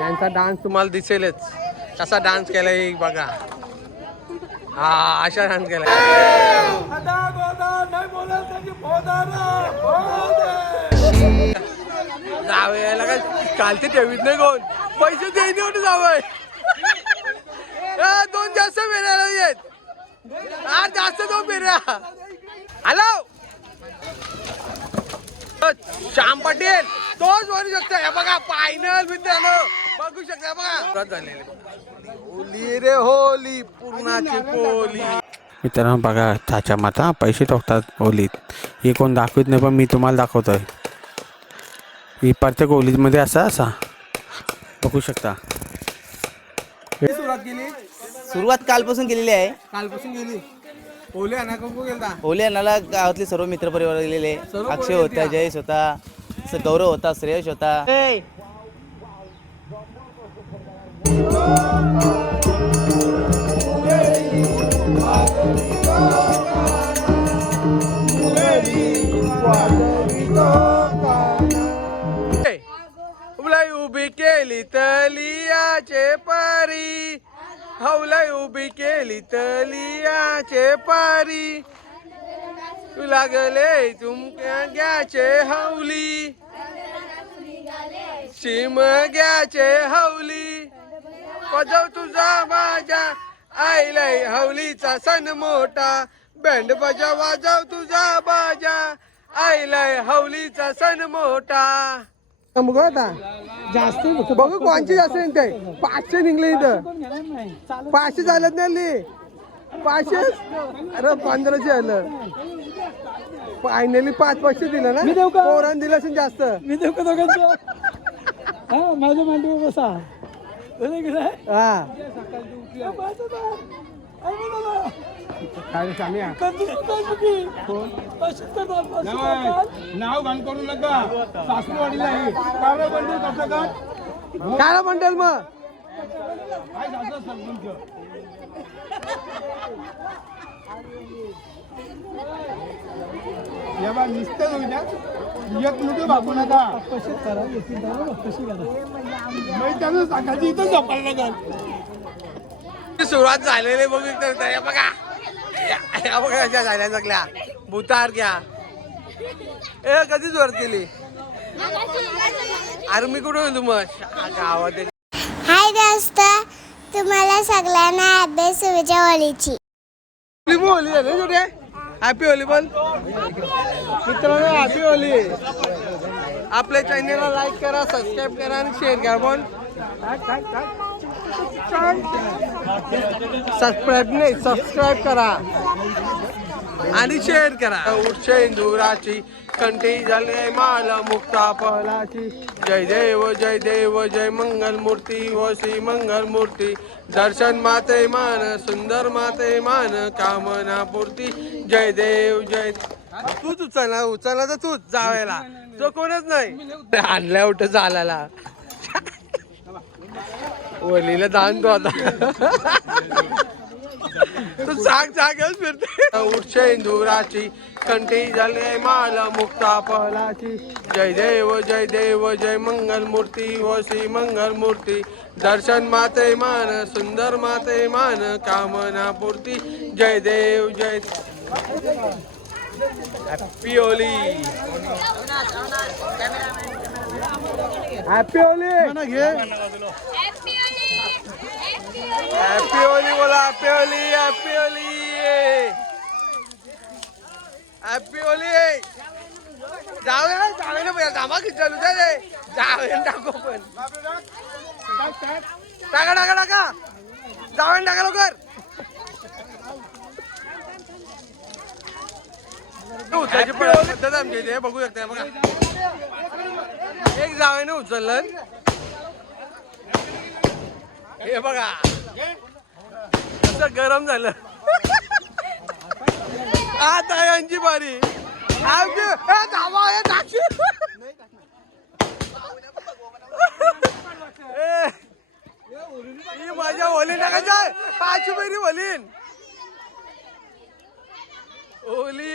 यांचा डान्स तुम्हाला दिसेलच. कसा डान्स केलाय बघा. हा अशा डान्स केलाय. जावयाला काय कालचे ठेवीत नाही कोण. पैसे देईन एवढे जावय. दोन जास्त फेऱ्याला येत. आज जास्त दोन फेऱ्या. हॅलो श्याम पटेल तोच बनू शकतो. हे बघा फायनल मित्रांनो बघू शकता बघा. झालेले होली रे होली पूर्णाची पोली. मित्रांनो बघा चाचा माता पैसे टाकतात होलीत. हे कोण दाखवत नाही पण मी तुम्हाला दाखवतोय. ही प्रत्येक होलीमध्ये असा बघू शकता. सुरुवात केली. सुरुवात कालपासून केलेली आहे. कालपासून गेली. होली आणा कोण गेलता. होली आणायला गावातले सर्व मित्र परिवार गेलेले. अक्षय होता, जयेश होता, गौरव होता, श्रेयश होता. उभी केली तलियाचे पारी. हौलाई उभी केली तलियाचे पारी. तू लागले तुमक्याचे हौली. शिमग्याचे हौली. पजव तुझा माझ्या आईलाई हौलीचा सण मोठा. बँड बजा वाजव तुझा बाजा आईलाई हौलीचा सण मोठा. बघू आता जास्त बघू कोणची जास्त निघते. 500 निघले इथं. 500 झालं नाही 500. अरे 1500 आलं. फायनली 500 दिलं ना. पोरांनी दिलं असेल जास्त. मी देऊ का दोघांचं. हा माझ्या मांडीवर बसा. हा काय सांगूया. नाव घाण करू नका. सासरवाडीला आहे. काळा बंडल कसं का. काय म्हणतेल मग. काय झालं सरपंच. या निसतं होत्या. एक मिनिट बापू नका. कशी करा कशी करा. त्यानं सांगायची इथं झोपायला नका. सुरुवात झालेली बघू तर बघा. या बघा कशा झाल्या सगळ्या भूतार घ्या. ए कधी सुरुवात केली. अरे मी कुठे होतो मग गावात. हाय दोस्त तुम्हाला सगळ्यांना हॅपी शुभेच्छा होलीची. होली झाली तुझे. हॅपी होली बोल मित्रांनो. Happy Holy. आपल्या चॅनेलला लाईक करा, सबस्क्राईब करा आणि शेअर करा. बोल सबस्क्राईब करा आणि शेअर करा. उठशे इंदुराची कंठी झाले माल मुक्ता पहलाची. जय देव जय मंगल मूर्ती व श्री मंगल मूर्ती. दर्शन माते मान सुंदर माते मान कामना पूर्ती. जय देव जय. तूच उचलला तर तूच जावायला. तो कोणच नाही. आणल्या उठ चालायला. ओलीला दान तो आता. तू जागेच फिरते. उठशे इंदुराची कंठी झाले माल मुक्ता पहलाची. जय देव जय मंगल मूर्ती व श्री मंगल मूर्ती. दर्शन माते मान सुंदर माते मान कामना पूर्ती. जय देव जय. Happy Holi. Happy Holi. Happy Holi बोला. Happy Holi. Happy Holi. Happy Holi. जाऊया ना भैया. धामा खिचालू रे. जाऊया टाको पण. टाका जाऊया टाका लवकर. उचलायची पद्धत आमच्या इथे बघू शकता बघा. एक जावयाने उचललं. हे बघा कसं गरम झालं. आता यांची बारी. माझ्या होली टाकायचं. 5 रुपये होलीन. होली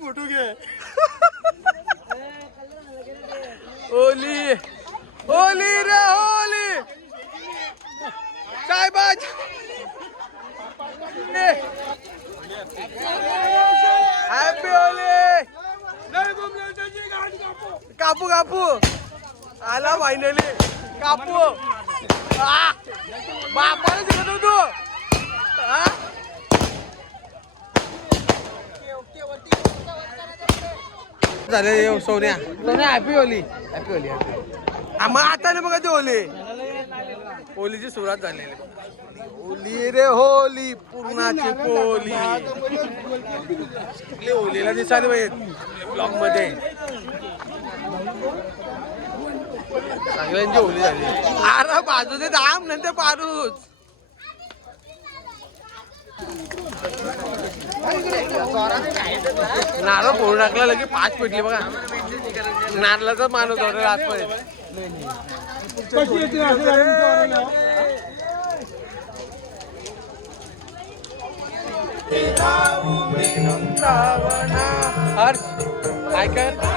फोटो घे. होली होली रे होली साहेबाज हॅपी होली कापू कापू आला फायनली कापू बापाला शिकवतो तू झाले सोन्या सोन्या हॅपी होली हॅपी होली मग आता नाही बघा ती होली होलीची सुरुवात झालेली होली रे होली पूर्णाची पोली कुठली होलीला दिसायला पाहिजे ब्लॉग मध्ये सगळ्यांची होली झाली अरे बाजूने दाम नंतर पारूच नारळ फोडून टाकला लगे 5 पेटली बघा नारळाचा माणूस ऑर्डर आजपर्यंत कशी येते असं झालं? हर्ष काय कर